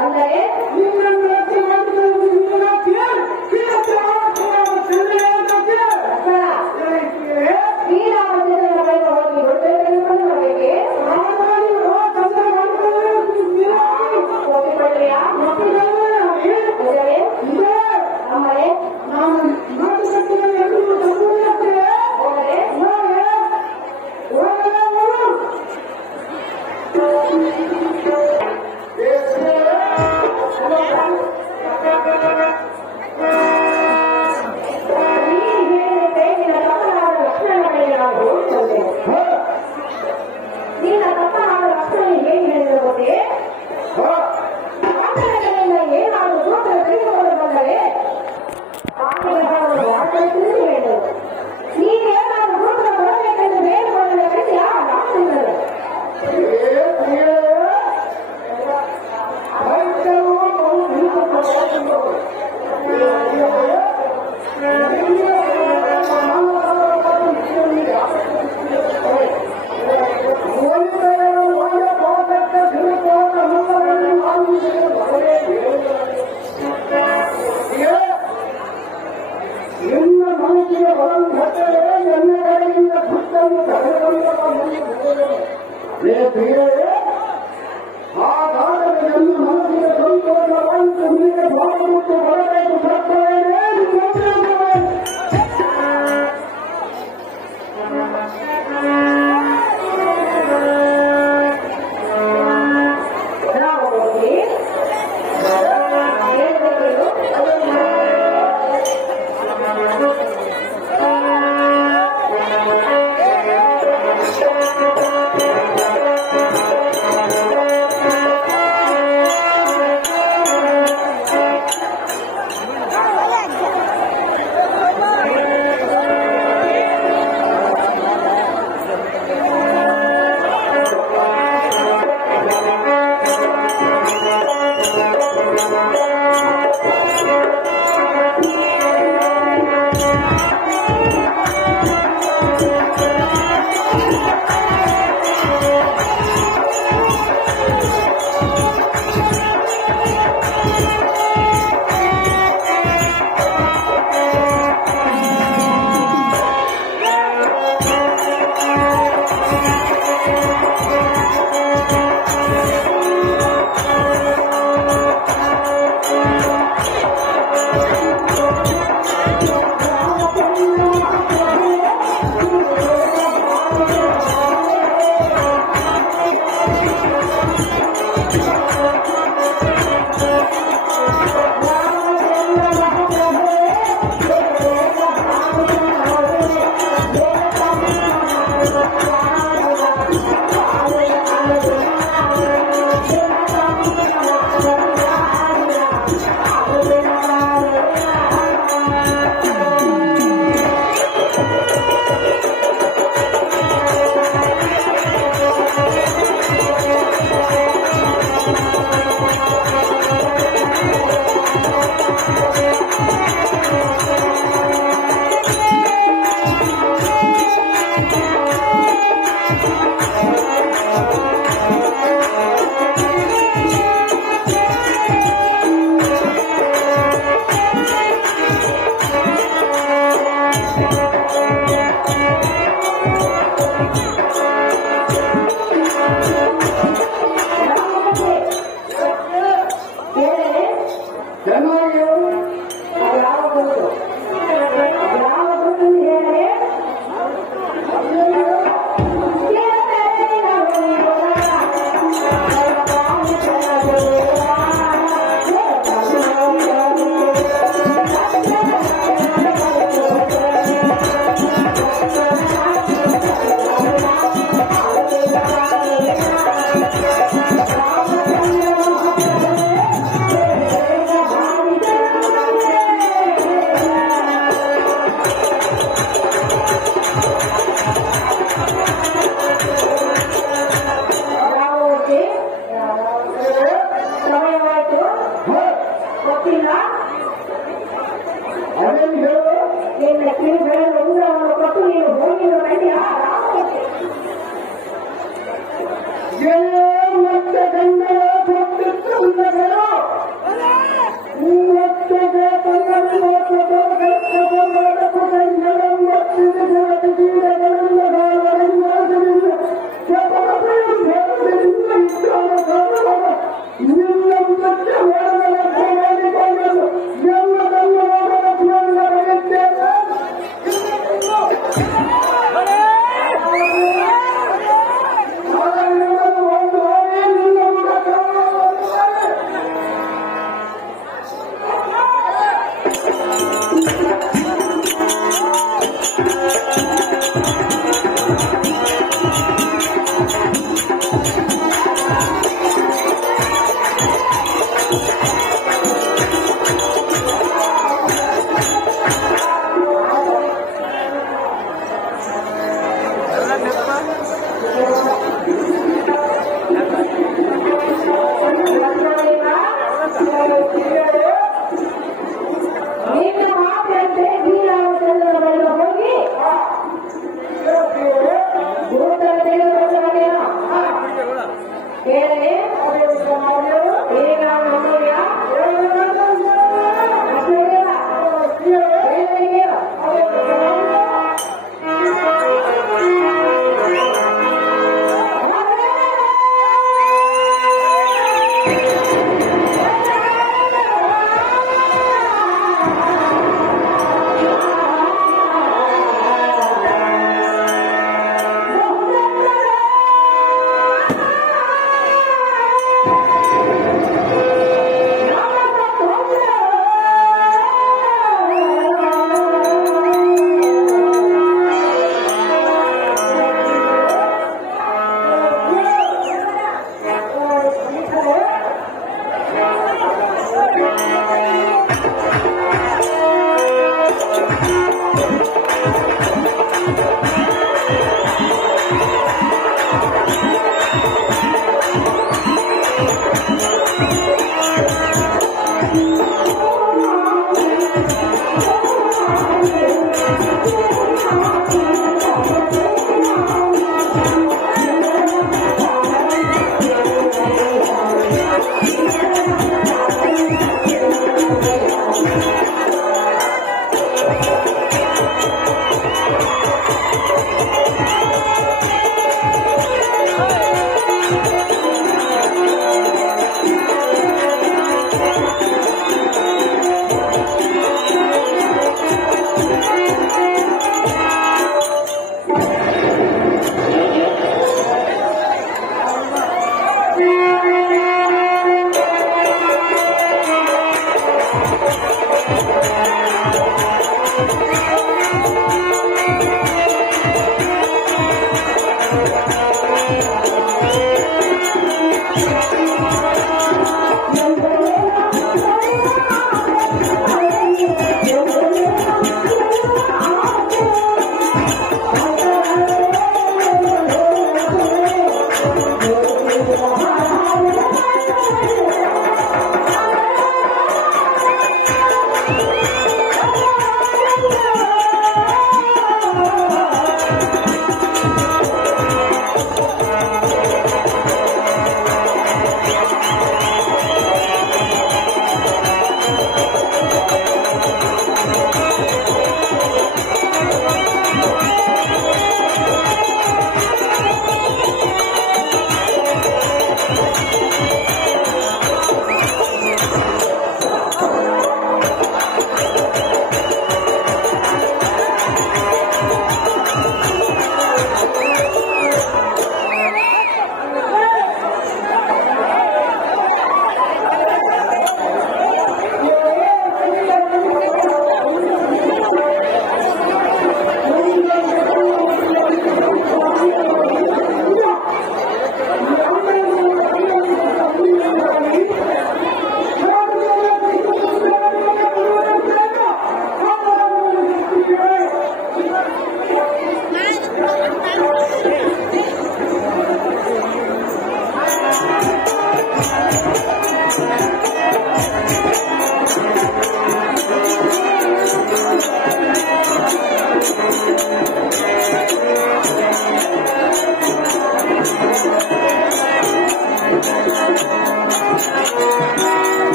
ಅಂದರೆ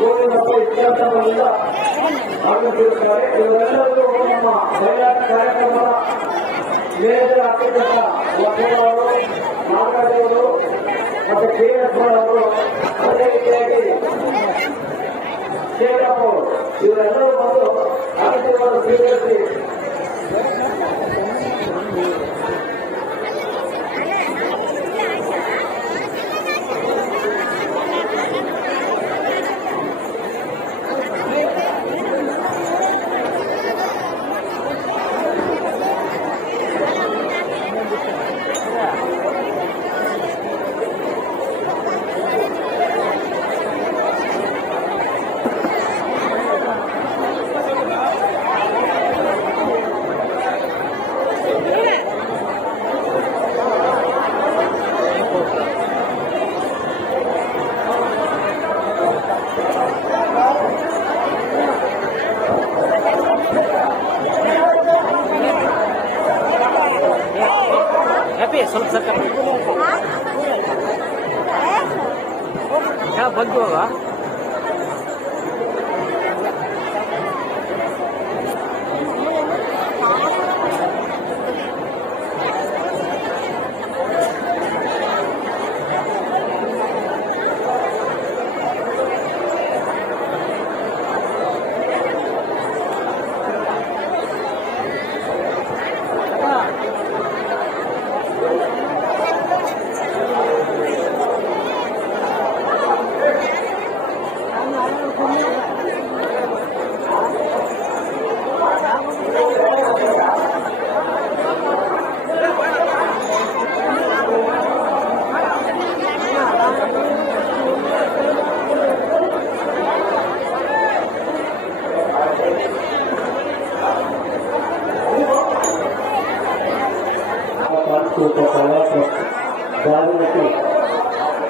Good ಸಂತಸದಿಂದ ಆಗಮಿಸಿರುತ್ತಾರೆ. ಇವರೆಲ್ಲರೂ ನಮ್ಮ ಬಯಲಾಟ ಕಾರ್ಯಕ್ರಮದ ಮೇಜರ್ ಅಧ್ಯಕ್ಷ ವಕೀಲರು, ನಾಗರಾಜವರು ಮತ್ತು KS ಅವರು, ಅದೇ ರೀತಿಯಾಗಿ ಶೇಖರಪ್ಪ ಅವರು, ಇವರೆಲ್ಲರೂ ಬಂದು ಅಗತ್ಯವನ್ನು ಸ್ವೀಕರಿಸಿ ಸ್ವಲ್ಪ ಸರ್ಕಾರ ಬಂದು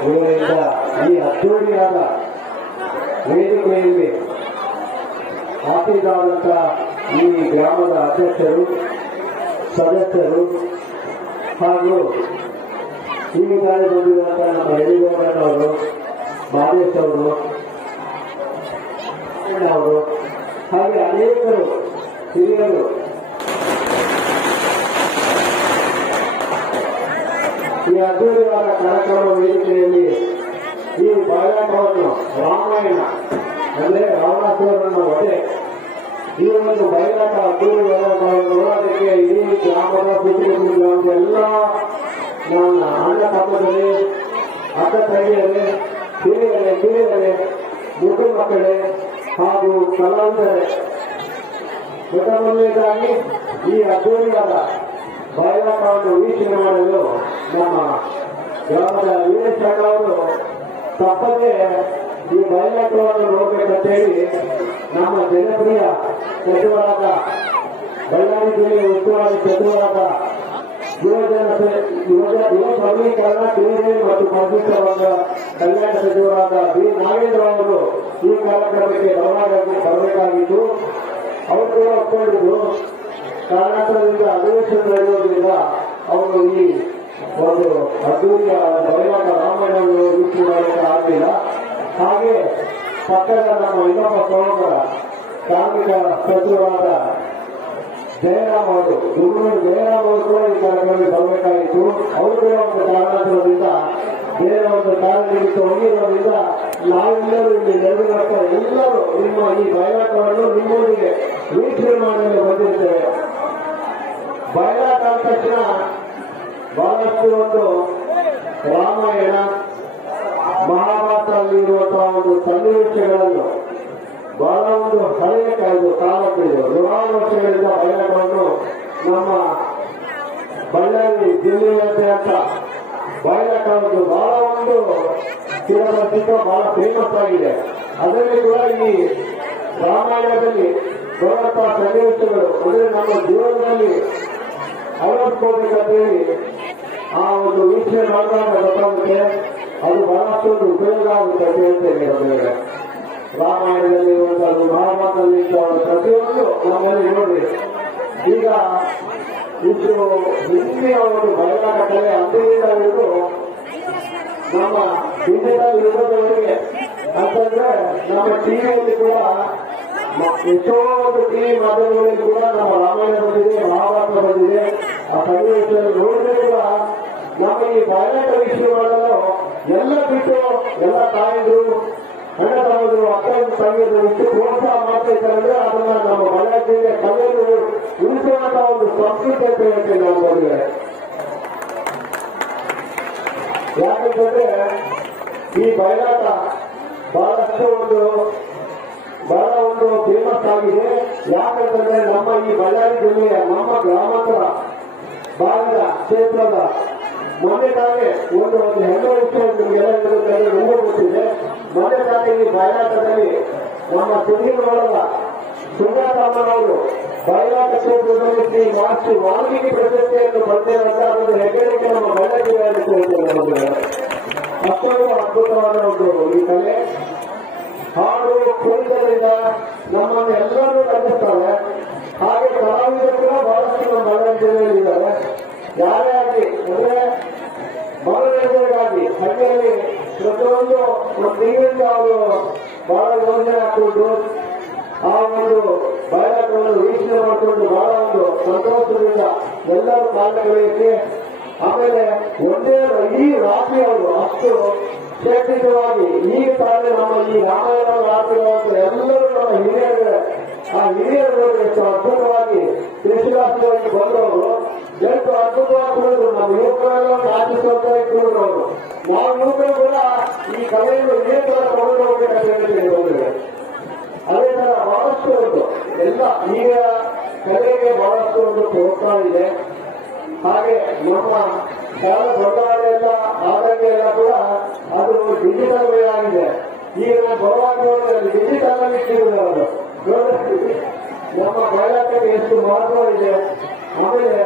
ಇವರಿಂದ ಈ ಅದ್ದೂರಿಯಾದ ವೇದಿಕೆಯಲ್ಲಿ ಹಾಕಿದಾದಂಥ ಈ ಗ್ರಾಮದ ಅಧ್ಯಕ್ಷರು, ಸದಸ್ಯರು ಹಾಗೂ ಈಗಾಗಲೇ ಬಂದಿರುವಂತಹ ನಮ್ಮ ಯಡಿಯೂರಪ್ಪನವರು, ಮಾದೇಶ್ ಅವರು, ಅವರು ಹಾಗೆ ಅನೇಕರು ಹಿರಿಯರು ಈ ಅದ್ದೂರಿಯಾದ ಕಾರ್ಯಕ್ರಮ ವೇದಿಕೆಯಲ್ಲಿ ಈ ಬಯಲಾಟವನ್ನು ರಾಮಾಯಣ ಅಂದರೆ ರಾವಣಾಸುರನ ವಧೆ ಈ ಒಂದು ಬಯಲಾಟ ಅದ್ದೂರಿ ಬಯಲಾಟವನ್ನು ನೋಡೋದಕ್ಕೆ ಇಡೀ ಗ್ರಾಮದ ಸುತ್ತಮುತ್ತಲ ಗ್ರಾಮದ ಎಲ್ಲ ನನ್ನ ಅಣ್ಣ ತಮ್ಮದಲ್ಲಿ, ಅಕ್ಕ ತಂಗಿಯರೇ, ಹಿರಿಯರೇ, ಕಿರಿಯರೇ, ಮುದ್ದು ಮಕ್ಕಳೇ ಹಾಗೂ ಕಲಾವಿದರೇ, ಮೊದಲನೇದಾಗಿ ಈ ಅದ್ದೂರಿಯಾದ ಬಯಲಾಟವನ್ನು ವೀಕ್ಷಣೆ ಮಾಡಲು ನಮ್ಮ ಗ್ರಾಮದ ವೀರೇಶ್ ಅವರು ತಪ್ಪದೇ ಈ ಬಯಲಾಟವನ್ನು ನೋಡಬೇಕಂತೇಳಿ ನಮ್ಮ ಜನಪ್ರಿಯ ಸಚಿವರಾದ ಬಳ್ಳಾರಿ ಜಿಲ್ಲೆಯ ಉಸ್ತುವಾರಿ ಸಚಿವರಾದ ಯುವ ಸಬಲೀಕರಣ, ಕ್ರೀಡೆ ಮತ್ತು ಪಂಚಾಯತ್ ಕಲ್ಯಾಣ ಸಚಿವರಾದ ಬಿ. ನಾಗೇಂದ್ರ ಅವರು ಈ ಕಾರ್ಯಕ್ರಮಕ್ಕೆ ಬರಬೇಕಾಗಿತ್ತು. ಅವರು ಕೂಡ ಒಪ್ಪಿಕೊಂಡಿದ್ದು ಕಾರಣಾಂತರದಿಂದ ಅಧಿವೇಶನ ನಡೆಯುವುದರಿಂದ ಅವರು ಈ ಒಂದು ಅದ್ದೂರಿಯ ಬಯಲಾಟ ರಾಮಾಯಣವನ್ನು ವೀಕ್ಷಣೆ ಮಾಡಲಿಕ್ಕೆ ಆಗಲಿಲ್ಲ. ಹಾಗೆ ಪಕ್ಕದ ನಮ್ಮ ಇನ್ನೊಬ್ಬ ಸಹೋದರ ಕಾರ್ಮಿಕ ಸಚಿವರಾದ ಜಯರಾಮ್ ಅವರು, ಗುರುಗಳು ಜಯರಾಮ್ ಅವರು ಕೂಡ ಈ ಕಾರ್ಯಕ್ರಮಕ್ಕೆ ಬರಬೇಕಾಗಿತ್ತು. ಅವರು ಕೂಡ ಒಂದು ಕಾರಣಾಂತರದಿಂದ ಬೇರೆ ಒಂದು ಕಾರ್ಯನಿಮಿತ್ತ ಹೋಗಿರೋದ್ರಿಂದ ನಾವೆಲ್ಲರೂ ಇಲ್ಲಿ ನೆರವೇರಿಸುವ ಎಲ್ಲರೂ ನಿಮ್ಮ ಈ ಬಯಲಾಟವನ್ನು ನಿಮ್ಮೊಂದಿಗೆ ವೀಕ್ಷಣೆ ಮಾಡಲು ಬಂದಿರ್ತೇವೆ. ಬಯಲಾಟ ಆದ ತಕ್ಷಣ ಬಹಳಷ್ಟು ಒಂದು ರಾಮಾಯಣ, ಮಹಾಭಾರತದಲ್ಲಿರುವಂತಹ ಒಂದು ಸನ್ನಿವೇಶಗಳನ್ನು ಬಹಳ ಒಂದು ಹಳೆಯ ಕಾಲಕ್ಕಿದೆ. ನೂರಾರು ವರ್ಷಗಳಿಂದ ಬಯಲಾಟವನ್ನು ನಮ್ಮ ಬಳ್ಳಾರಿ ಜಿಲ್ಲೆಯಾದ್ಯಂತ ಬಯಲಾಟ ಒಂದು ಬಹಳ ಒಂದು ಚಿರಪರಿಚಿತ, ಬಹಳ ಫೇಮಸ್ ಆಗಿದೆ. ಅದರಲ್ಲಿ ಕೂಡ ಈ ರಾಮಾಯಣದಲ್ಲಿ ಬರುವಂತಹ ಸನ್ನಿವೇಶಗಳು ಅಂದರೆ ನಮ್ಮ ಜೀವನದಲ್ಲಿ ಅಳವಡಿಸ್ಕೋಬೇಕಂತೇಳಿ ಆ ಒಂದು ವೀಕ್ಷಣೆ ಮಾಡಿದಾಗ ಗೊತ್ತಾಗುತ್ತೆ. ಅದು ಬಹಳಷ್ಟು ಒಂದು ಉಪಯೋಗ ಆಗುತ್ತೆ ಅಂತ ಹೇಳ್ತೇನೆ. ರಾಮಾಯಣದಲ್ಲಿ ಇರುವಂತಹದ್ದು, ಮಹಾಭಾರತದಲ್ಲಿ ಪ್ರತಿಯೊಂದು ನಮ್ಮಲ್ಲಿ ನೋಡ್ರಿ. ಈಗ ಇಷ್ಟು ಹಿಂದಿನ ಒಂದು ಬಯಲಾಟ ಕಲೆ ಅಂದಿನಿಂದ ಹಿಡಿದು ನಮ್ಮ ಡಿಜಿಟಲ್ ಯುಗದವರೆಗೆ ಅಂತಂದ್ರೆ ನಮ್ಮ ಟಿವಿಯಲ್ಲಿ ಕೂಡ ಎಷ್ಟೋ ಒಂದು ಟಿವಿ ಮಾಧ್ಯಮಗಳಲ್ಲಿ ಕೂಡ ನಮ್ಮ ರಾಮಾಯಣ ಬಂದಿದೆ, ಮಹಾಭಾರತ ಬಂದಿದೆ. ಆ ಸನ್ನಿವೇಶ ನೋಡಿದ್ರೆ ಕೂಡ ನಮ್ಮ ಈ ಬಾಲ್ಯಕ ವಿಷಯಗಳನ್ನು ಎಲ್ಲ ಬಿಟ್ಟು ಎಲ್ಲ ತಾಯಿದ್ರು ಅಣ್ಣ ತಮ್ಮದ್ರು ಅಕ್ಕ ತಂಗಿದ್ರು ಇಷ್ಟು ಪ್ರೋತ್ಸಾಹ ಮಾಡ್ತಾ ಇದ್ದಾರೆ. ಅದನ್ನ ನಮ್ಮ ಬಾಲ್ಯಕ್ಕೆ ಕಲೆಯನ್ನು ಉಳಿಸುವಂತ ಒಂದು ಸಂಸ್ಕೃತಿ ಅಂತ ಹೇಳ್ತೇನೆ ನಾನು ಬಂದಿದೆ. ಯಾಕಂತಂದ್ರೆ ಈ ಬಯಲಾಟ ಬಹಳಷ್ಟು ಬಹಳ ಒಂದು ಫೇಮಸ್ ಆಗಿದೆ. ಯಾಕಂತಂದ್ರೆ ನಮ್ಮ ಈ ಬಳ್ಳಾರಿ ಜಿಲ್ಲೆಯ ನಮ್ಮ ಗ್ರಾಮಾಂತರ ಭಾಗದ ಕ್ಷೇತ್ರದ ಮೊನ್ನೆ ತಾನೇ ಒಂದು ಹೆಮ್ಮೆ ವಿಷಯ ನಿಮಗೆಲ್ಲ ನಿಮಗೂ ಗೊತ್ತಿದೆ. ಮೊನ್ನೆ ತಾನೇ ಈ ಬಯಲಾಟದಲ್ಲಿ ನಮ್ಮ ಸುದ್ದಿಗಳೊಳಗ ಸುಂದರರಾಮನವರು ಬಯಲಾಟ ಕ್ಷೇತ್ರದಲ್ಲಿ ಶ್ರೀ ಮಾರ್ಚ್ ವಾಲ್ಮೀಕಿ ಪ್ರಶಸ್ತಿಯನ್ನು ಪಡೆದಿರುವಂತಹ ಒಂದು ಹೆಗ್ಗಳಿಕೆ ನಮ್ಮ ಬಳ್ಳಾರಿ ಜಿಲ್ಲೆಯಲ್ಲಿ ಕೊಡುತ್ತೇವೆ. ಅಷ್ಟೊಂದು ಅದ್ಭುತವಾದ ಒಂದು ಈ ಕಲೆ ಹಾಡು ಕುಣಿತದಿಂದ ನಮ್ಮನ್ನು ಎಲ್ಲರೂ ರಂಜಿಸ್ತಾರೆ. ಹಾಗೆ ಕಲಾವಿದರು ಕೂಡ ಬಹಳಷ್ಟು ನಮ್ಮ ಬಳ್ಳಾರಿ ಜಿಲ್ಲೆಯಲ್ಲಿ ಇದ್ದಾರೆ. ಯಾರೇ ಆಗಲಿ ಅಂದ್ರೆ ಮನೋರಂಜನೆಗಾಗಿ ಹಳ್ಳಿಯಲ್ಲಿ ಪ್ರತಿಯೊಂದು ತಿಂಗಳಿಂದ ಅವರು ಬಹಳ ಯೋಜನೆ ಹಾಕೊಂಡು ಆ ಒಂದು ಬಯಲಾಟವನ್ನು ವೀಕ್ಷಣೆ ಮಾಡಿಕೊಂಡು ಬಹಳ ಒಂದು ಸಂತೋಷದಿಂದ ಎಲ್ಲರೂ ಕಾರಣಗಳಿಗೆ ಆಮೇಲೆ ಒಂದೇ ಈ ರಾತ್ರಿ ಅವರು ಅಷ್ಟು ಶೈಕ್ಷಣಿಕವಾಗಿ ಈ ತಾನೇ ನಮ್ಮ ಈ ರಾಮಾಯಣ ರಾತ್ರಿಗಳು ಎಲ್ಲರೂ ನಮ್ಮ ಹಿರಿಯರು ಆ ಹಿರಿಯರು ಎಷ್ಟು ಅದ್ಭುತವಾಗಿ ಕೃಷಿರಾಷ್ಟ್ರವಾಗಿ ಬಂದವರು ಎಷ್ಟು ಅದ್ಭುತವಾಗಿ ಕುಡಿದ್ರು. ನಮ್ಮ ಯುವಕರೆಲ್ಲ ನಾಚಿಸುವಂತಾಗಿ ಕುಡಿದವರು. ನಾವು ಯುವಕರು ಕೂಡ ಈ ಕಲೆಯನ್ನು ಇದೇ ತರ ತಗೊಂಡು ಹೋಗ್ಬೇಕಂತ ಹೇಳ್ತೀವಿ. ಅದೇ ತರ ಬಹಳಷ್ಟು ಉಂಟು ಎಲ್ಲ ಈಗ ಕಲೆಗೆ ಬಹಳಷ್ಟು ಒಂದು ಪ್ರೋತ್ಸಾಹ ಇದೆ. ಹಾಗೆ ನಮ್ಮ ಶಾಲಾ ದೊಡ್ಡವಾಳೆಲ್ಲ ಆದಂಗೆ ಎಲ್ಲ ಕೂಡ ಅದು ಡಿಜಿಟಲ್ ವೇ ಆಗಿದೆ. ಈಗ ಬರುವಾಗ ಡಿಜಿಟಲ್ ಆಗಿ ಸಿಗುವುದು ನಮ್ಮ ಬಯಲಾಟಕ್ಕೆ ಎಷ್ಟು ಮಹತ್ವ ಇದೆ. ಆಮೇಲೆ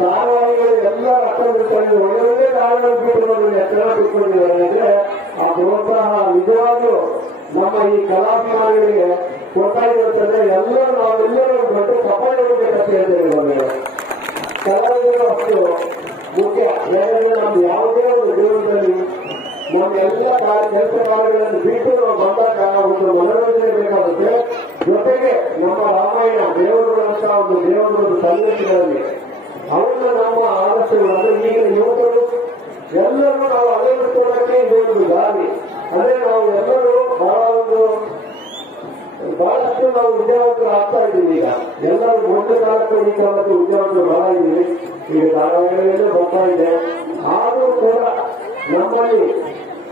ಧಾರಾವಾಹಿಗಳು ಎಲ್ಲ ಅರ್ಥದಲ್ಲಿ ಒಳ್ಳೆ ಧಾರಾವಾಹಿ ಬಿಟ್ಟು ಎತ್ತರ ಬಿಟ್ಕೊಂಡಿದ್ದಾರೆ ಅಂದ್ರೆ ಆ ಪ್ರೋತ್ಸಾಹ ನಿಜವಾಗ್ಲೂ ನಮ್ಮ ಈ ಕಲಾಭಿಮಾನಿಗಳಿಗೆ ಗೊತ್ತಾಗಿರುತ್ತಂದ್ರೆ ಎಲ್ಲರೂ ನಾವೆಲ್ಲರೂ ದೊಡ್ಡ ಸಫಲ ಹೋಗ್ಬೇಕಂತ ಹೇಳ್ತೇವೆ. ಕಲಾವಿದರು ಅಷ್ಟು ಮುಖ್ಯ. ಯಾಕಂದ್ರೆ ನಮ್ದು ಯಾವುದೇ ಒಂದು ಜೀವನದಲ್ಲಿ ನಮ್ಮ ಎಲ್ಲ ಕೆಲಸ ಕಾರ್ಯಗಳನ್ನು ಬಿಟ್ಟು ನಾವು ಬಂದಾಗ ಒಂದು ಮನೋರಂಜನೆ ಬೇಕಾಗುತ್ತೆ. ಜೊತೆಗೆ ನಮ್ಮ ರಾಮಾಯಣ ದೇವರುಗಳಂತ ಒಂದು ದೇವರ ಸಂದೇಶಗಳಲ್ಲಿ ಅವನ್ನ ನಮ್ಮ ಆದರ್ಶಗಳು ಅಂದ್ರೆ ಈಗಿನ ಯುವಕರು ಎಲ್ಲರೂ ನಾವು ಅಳವಡಿಸಿಕೊಳ್ಳಕ್ಕೆ ಒಂದು ದಾರಿ. ಅಂದ್ರೆ ನಾವು ಎಲ್ಲರೂ ಬಹಳಷ್ಟು ನಾವು ವಿದ್ಯಾವಂತರು ಆಗ್ತಾ ಇದ್ದೀವಿ. ಈಗ ಎಲ್ಲರೂ ಒಂದು ಕಾಲಕ್ಕೂ ಈ ಕಾಲಕ್ಕೂ ವಿದ್ಯಾವಂತರು ಬಹಳ ಇದ್ದೀವಿ. ಈಗ ಧಾರಾವಾಹಿಗಳಲ್ಲೂ ಬರ್ತಾ ಇದೆ. ಆದರೂ ಕೂಡ ನಮ್ಮಲ್ಲಿ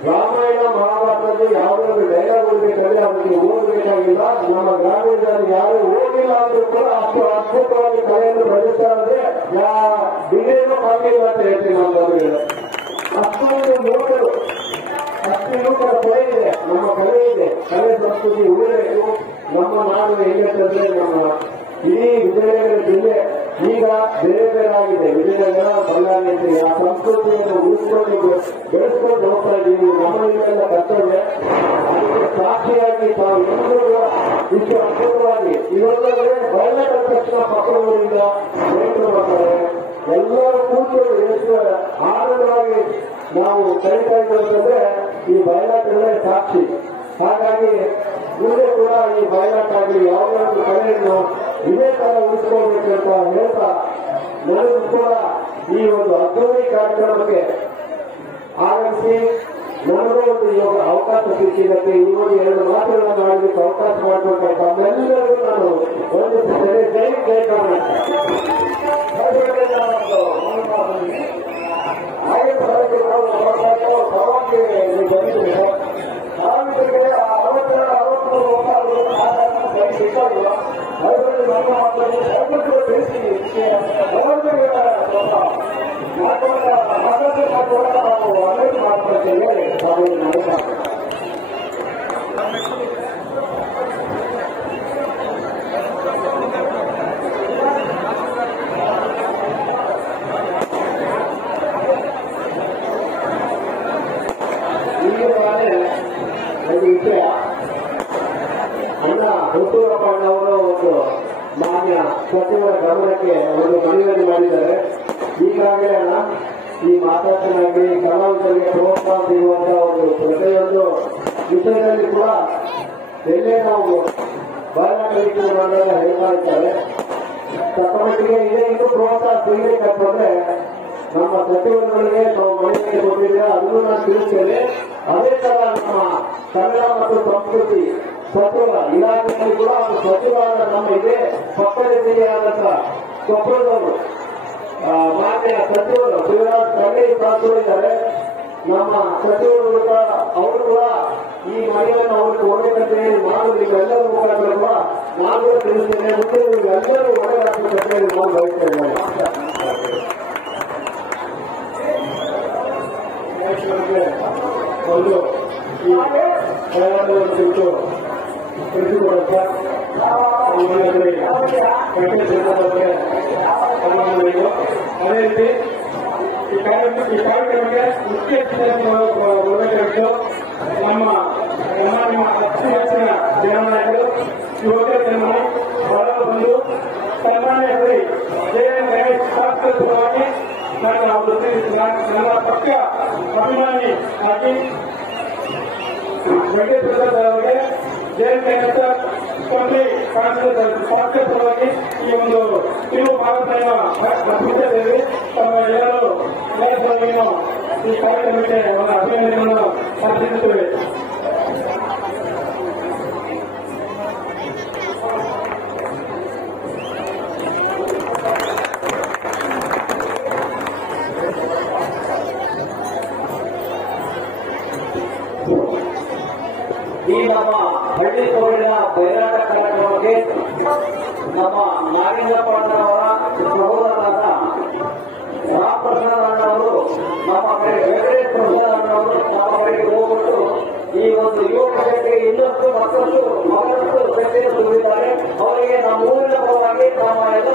ರಾಮಾಯಣ ಮಹಾಭಾರತದಲ್ಲಿ ಯಾವುದೋ ಒಂದು ಡೈಲಾಗ್ ಓದಬೇಕಾದ್ರೆ ಅದಕ್ಕೆ ಓದಬೇಕಾಗಿಲ್ಲ. ನಮ್ಮ ಗ್ರಾಮೀಣದಲ್ಲಿ ಯಾರು ಓದಿಲ್ಲ ಅಂದ್ರೂ ಕೂಡ ಅಷ್ಟು ಅದ್ಭುತವಾಗಿ ಕಲೆಯನ್ನು ಬೆಳೆಸ್ತಾ ಇದ್ರೆ ಬಿಡೇನೋ ಆಗಿಲ್ಲ ಅಂತ ಹೇಳ್ತೀನಿ. ನಮ್ಮ ಅಷ್ಟೊಂದು ಯುವಕರು ಅಷ್ಟು ಯುವಕರ ಕಲೆ ಇದೆ, ನಮ್ಮ ಕಲೆ ಇದೆ. ಕಲೆ ಸಂಸ್ಕೃತಿ ಉಳಿಬೇಕು. ನಮ್ಮ ನಾಡು ಹೇಗಂತಂದ್ರೆ ನಮ್ಮ ಇಡೀ ವಿಜಯನಗರ ಜಿಲ್ಲೆ ಈಗ ಬೇರೆ ಬೇರೆ ಆಗಿದೆ. ವಿಜಯನಗರ ಬಳ್ಳಾರಿ ಆ ಸಂಸ್ಕೃತಿಯನ್ನು ಉಳಿಸಿಕೊಂಡು ಬೆಳೆಸ್ಕೊಂಡು ಹೋಗ್ತಾ ಇದ್ದೀವಿ. ನಮ್ಮನ್ನೆಲ್ಲ ಕರ್ತವ್ಯ. ಅದಕ್ಕೆ ಸಾಕ್ಷಿಯಾಗಿ ತಾವು ಎಲ್ಲರೂ ಇಷ್ಟು ಅದ್ಭುತವಾಗಿ ಇವೆಲ್ಲವೇ ಬಯಲಾಟ ತಕ್ಷಣ ಪಕ್ಕಗಳಿಂದ ನೇತೃತ್ವ ಮಾಡ್ತಾರೆ. ಎಲ್ಲರೂ ಕೂತ್ಕೊಂಡು ಎಷ್ಟು ಆನಂದವಾಗಿ ನಾವು ಕಲಿತಾ ಇದ್ದೇವೆ ಈ ಬಯಲಾಟಗಳೇ ಸಾಕ್ಷಿ. ಹಾಗಾಗಿ ಮುಂದೆ ಕೂಡ ಈ ಬಯಲಾಟ ಆಗಲಿ ಯಾವುದಾದ್ರೂ ಕಲೆಯನ್ನು ಇದೇ ತರ ಉಳಿಸ್ಕೋಬೇಕು ಅಂತ ಹೇಳ್ತಾ ನನಗೂ ಕೂಡ ಈ ಒಂದು ಅದ್ದೂರಿ ಕಾರ್ಯಕ್ರಮಕ್ಕೆ ಆಗಮಿಸಿ ನನಗೂ ಒಂದು ಇವಾಗ ಅವಕಾಶ ಸಿಕ್ಕಿದ್ದಕ್ಕೆ ಈ ಒಂದು 2 ಮಾತುಗಳನ್ನು ಮಾಡಲಿಕ್ಕೆ ಅವಕಾಶ ಮಾಡಬೇಕು. ತಮ್ಮೆಲ್ಲರಿಗೂ ನಾನು ವಂದಿಸುತ್ತೇನೆ. ಜೈ ಜೈ ಕರ್ನಾಟಕ. ಹಾಗೆ ಬರೋಕ್ಕೆ ನಾವು ಪರವಾಗಿ ಬಂದಿದ್ದೇವೆ. ನಾವಿಗೆ 62-63 ವರ್ಷ ಸಿಕ್ಕಾಗಿಲ್ಲ. ಅದರಲ್ಲಿ ನಮ್ಮ ಮಕ್ಕಳಿಗೆ ಸರ್ವತ್ರ ಬೆಳೆಸಿ ನಾವು ಅನೇಕ ಮಾಡ್ಕೊಳ್ತೇವೆ. ಒಂದು ವಿಷಯ ಅಣ್ಣ ಹುಟ್ಟೂರಪ್ಪ ಅಣ್ಣವರು ಒಂದು ಮಾನ್ಯ ಸಚಿವರ ಗಮನಕ್ಕೆ ಒಂದು ಮನವಿಯನ್ನು ಮಾಡಿದ್ದಾರೆ. ಈಗಾಗಲೇ ಅಣ್ಣ ಈ ಮಾತಾಡ್ತಾನಾಗಿ ಕಲಾವಿದರಿಗೆ ಪ್ರೋತ್ಸಾಹ ಸಿಗುವಂತಹ ಒಂದು ಪ್ರತಿಯೊಂದು ವಿಷಯದಲ್ಲಿ ಕೂಡ ಎಲ್ಲೇ ನಾವು ಬಯಲಾಟ ವೀಕ್ಷಣೆಗಳನ್ನೆಲ್ಲ ಹೇಳ್ತಾ ಇದ್ದಾರೆ. ತಕ್ಕಮಟ್ಟಿಗೆ ಇದೇ ಇದು ಪ್ರೋತ್ಸಾಹ ಸಿಗಬೇಕಂತಂದ್ರೆ ನಮ್ಮ ಸಚಿವರುಗಳಿಗೆ ನಾವು ಮನೆಗೆ ಕೊಟ್ಟಿದ್ದೇವೆ, ಅದನ್ನು ನಾನು ತಿಳಿಸ್ತೇನೆ. ಅದೇ ತರ ನಮ್ಮ ಕನ್ನಡ ಮತ್ತು ಸಂಸ್ಕೃತಿ ಸಚಿವ ಇಲಾಖೆಯಲ್ಲಿ ಕೂಡ ಒಂದು ಸಚಿವರಾದ ನಮ್ಮ ಇದೇ ಪಕ್ಕದ ಜಿಲ್ಲೆಯಾದಂತಹ ಕೊಪ್ಪಳದವರು ಮಾನ್ಯ ಸಚಿವರು ಶಿವರಾಜ್ ತಂಗಡಿ ಸಾಧು ಇದ್ದಾರೆ. ನಮ್ಮ ಸಚಿವರು ಕೂಡ ಅವರು ಕೂಡ ಈ ಮನೆಯನ್ನು ಅವ್ರಿಗೆ ಒಳ್ಳೆಯದಂತೆ ಮಾಡುವುದಿಲ್ಲ. ಎಲ್ಲರೂ ಮುಖಾಂತರ ಕೂಡ ನಾನು ತಿಳಿಸ್ತೇನೆ. ಮುಂದೆ ಎಲ್ಲರೂ ಒಳ್ಳೆಯದಾಗಬೇಕಂತ ಹೇಳಿ ನಾನು ಬಯಸ್ತೇನೆ. ಒಂದು ಈ ಪ್ರಯಾಣವನ್ನು ಕುರಿತು ತಿಳಿಸಿಕೊಡುತ್ತ ಅದೇ ರೀತಿ ಈ ಕಾರ್ಯಕ್ರಮಕ್ಕೆ ಮುಖ್ಯ ಬರಬೇಕಾಗಿತ್ತು ನಮ್ಮ ಅತಿ ಹೆಚ್ಚಿನ ಜನನಾಯಕರು ಯುವಕ ಜನಮನೆ ಹೊರ ಬಂದು ಸನ್ಮಾನ್ಯ ಶ್ರೀ ಜೆಎನ್ ರಮೇಶ್ ಶಾಸ್ತ್ರಿ ಪರವಾಗಿ ನನ್ನ ಪಕ್ಕ ಅಭಿಮಾನಿ ಆಗಿ ವೆಂಕಟೇಶ್ವರ ಅವರಿಗೆ ಜೆಎನ್ ರಮೇಶ್ ಶಾಸ್ತ್ರಿ ಪರವಾಗಿ ಈ ಒಂದು ಕಿರು ಭಾರತೀಯ ತಮ್ಮ ಎಲ್ಲರೂ ಈ ಕಾರ್ಯಕ್ರಮಕ್ಕೆ ಅವರ ಅಭಿನಂದನೆಯನ್ನು ಸಲ್ಲಿಸುತ್ತೇವೆ. ಈ ನಮ್ಮ ಹಳ್ಳಿ ಕೋವಿನ ಬಯಲಾಟ ಕಾರ್ಯಕ್ರಮಕ್ಕೆ ನಮ್ಮ ನಾಗೇಂದ್ರಪ್ಪ ಅಣ್ಣವರ ಸಹೋದರರಾದ ರಾಮಪ್ರಸಾದ್ ಅಣ್ಣವರು ನಮ್ಮ ಕಡೆ ವೆಂಕಟೇಶ್ ಪ್ರಸಾದ್ ಅಣ್ಣವರು ನಮ್ಮ ಕಡೆಗೆ ಹೋಗ್ಬಿಟ್ಟು ಈ ಒಂದು ಯುವಕರಿಗೆ ಇನ್ನಷ್ಟು ಮತ್ತಷ್ಟು ಶಕ್ತಿಯನ್ನು ತುಂಬಿದ್ದಾರೆ. ಅವರಿಗೆ ನಮ್ಮ ಊರಿನ ಪರವಾಗಿ ನಮ್ಮ ಎಲ್ಲ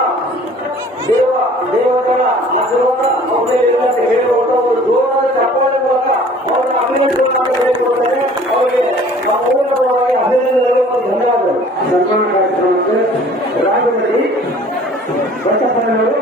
ದೇವಗಳ ಆಶೀರ್ವಾದ ಅವರಿಗೆ ಹೇಳಿಕೊಂಡು ಒಂದು ಜೋರಾದ ಚಪ್ಪಾಳೆ ಮೂಲಕ ಅವರನ್ನು ಅಭಿನಂದನೆ ಹೇಳಿಕೊಡ್ತಾರೆ. ಅವರಿಗೆ ನಮ್ಮ ಊರಿನ ಪರವಾಗಿ ಅಭಿನಂದನೆಗಳು ಮತ್ತು ಧನ್ಯವಾದಗಳು. ಸನ್ಮಾನ ಕಾರ್ಯಕ್ರಮಕ್ಕೆ ರಾಜಮಡಿ ಬಸಪ್ಪನವರು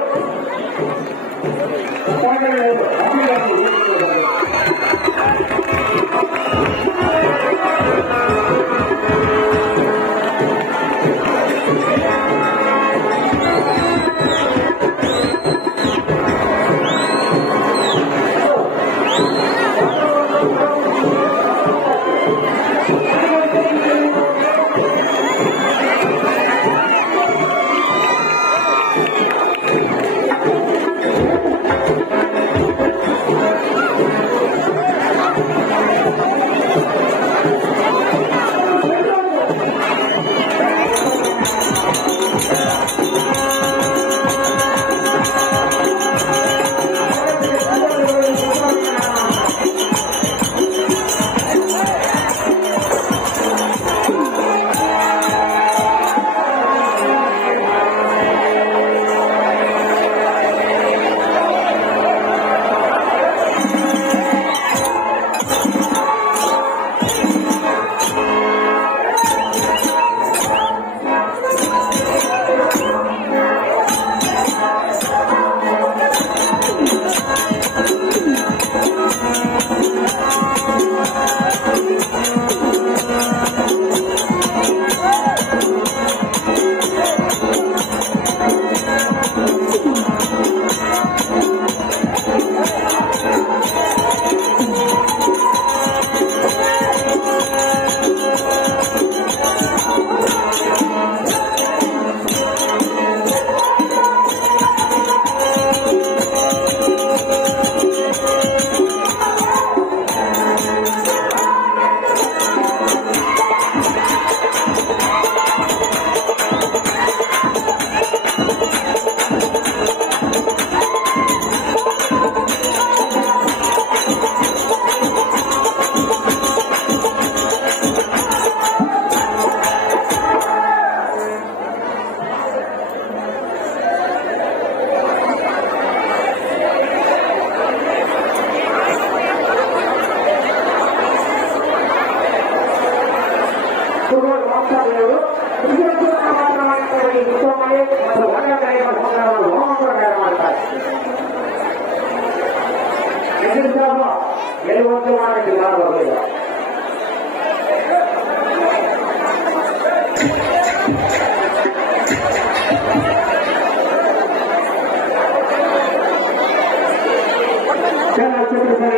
ಚಂದ್ರಶೇಖರ್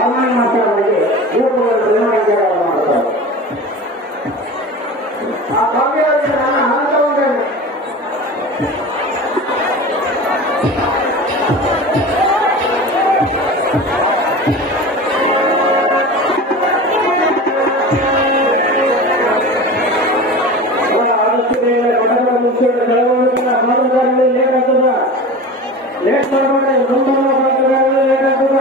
ಆನ್ಲೈನ್ ಮಾಸ್ಟರ್ಗಳಿಗೆ ಮಾಡ್ತಾರೆ. ಆ ಕಾವ್ಯದಲ್ಲಿ ನಾನು ಹಣ ತಗೊಂಡೇನೆ. ಆದಷ್ಟು ಬೇಗ ಮಠದ ಮುಖ್ಯ ಚಳವಳಿನ ಕಾಲುಗಾರರಲ್ಲಿ ಲೇಟ್ ಆಗ್ತದ, ಲೇಟ್ ಮಾಡಬೇಡ, ಮುಂದಿನ ಕಾಲುಗಾರರಲ್ಲಿ ಲೇಟ್ ಆಗ್ತದ.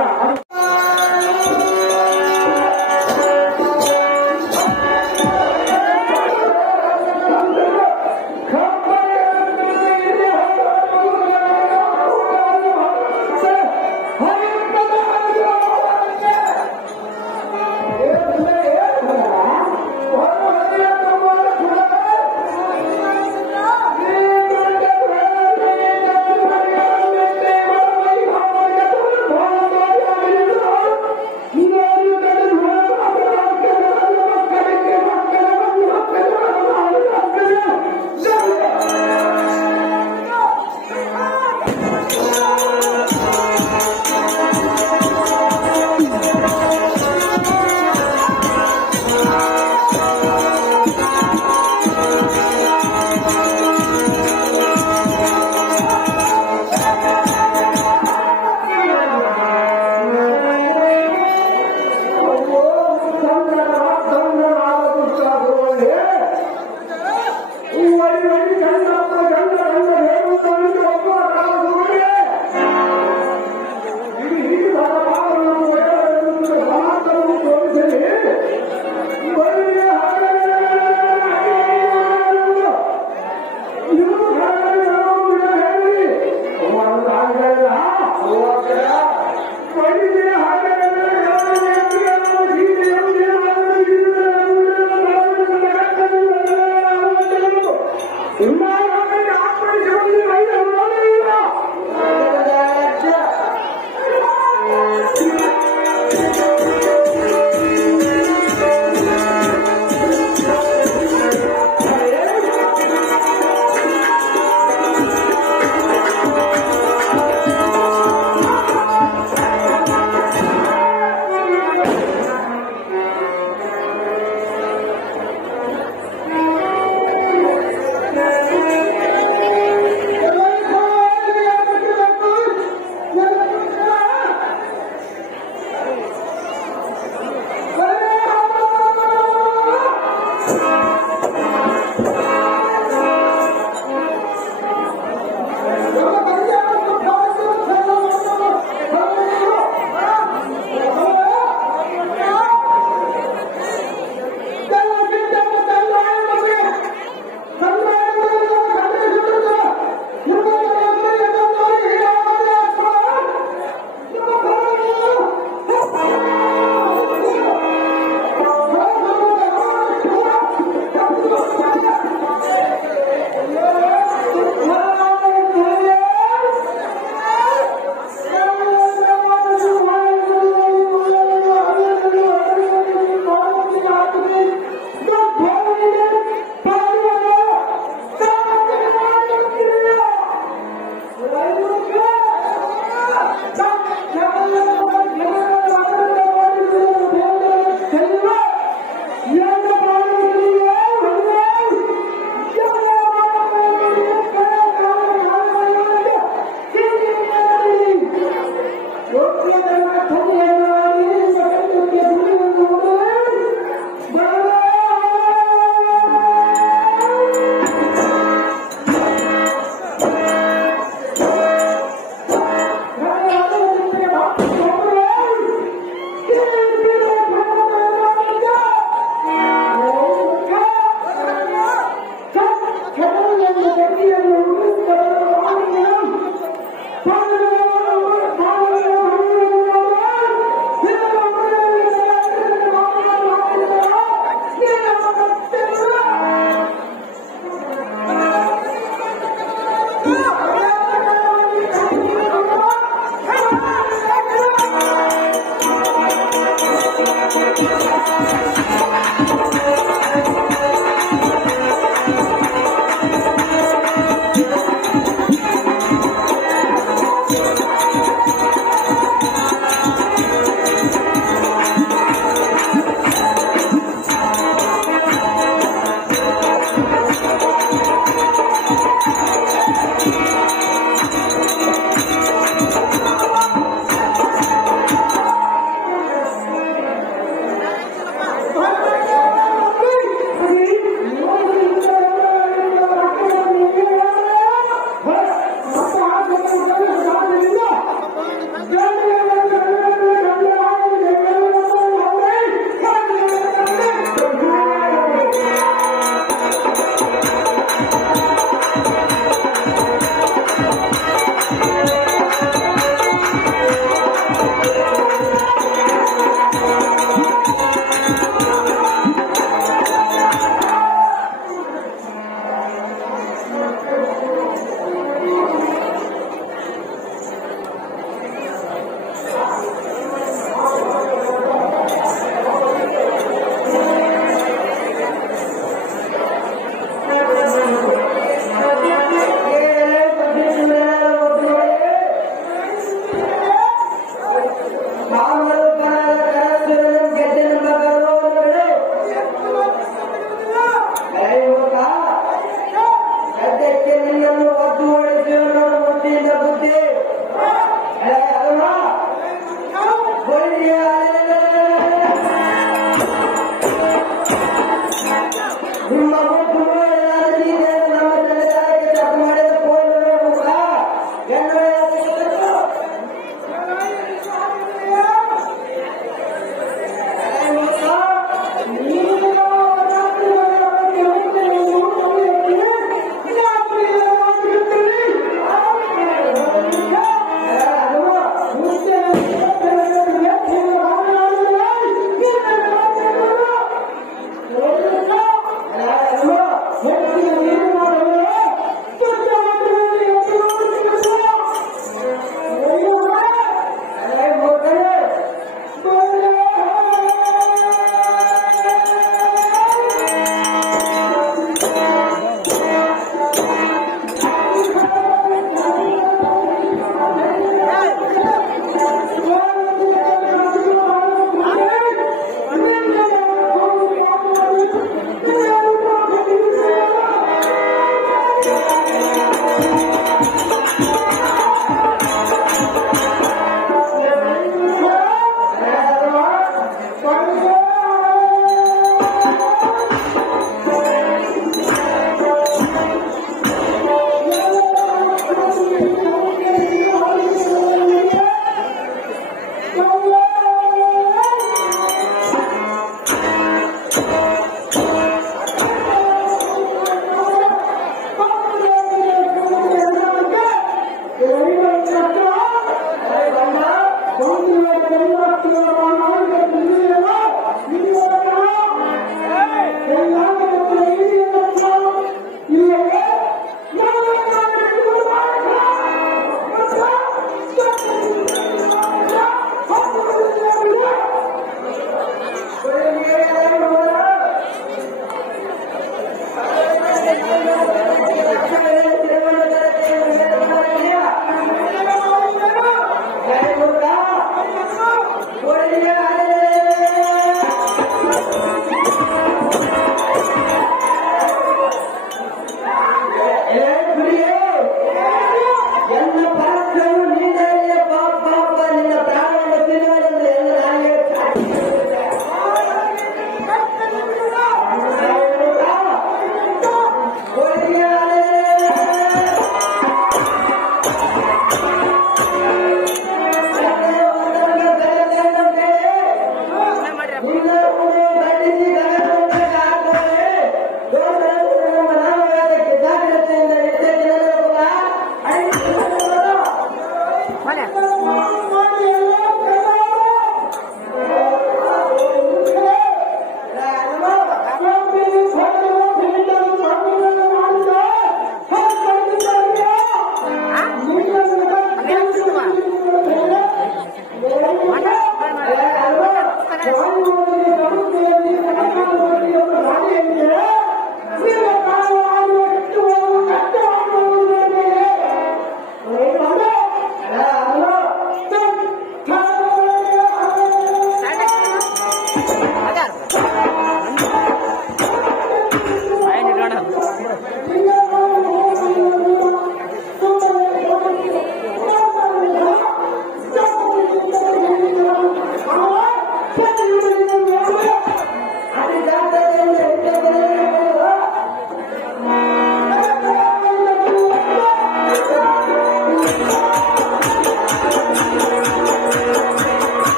ನಮ್ಮ ಗುರುಗಳೇ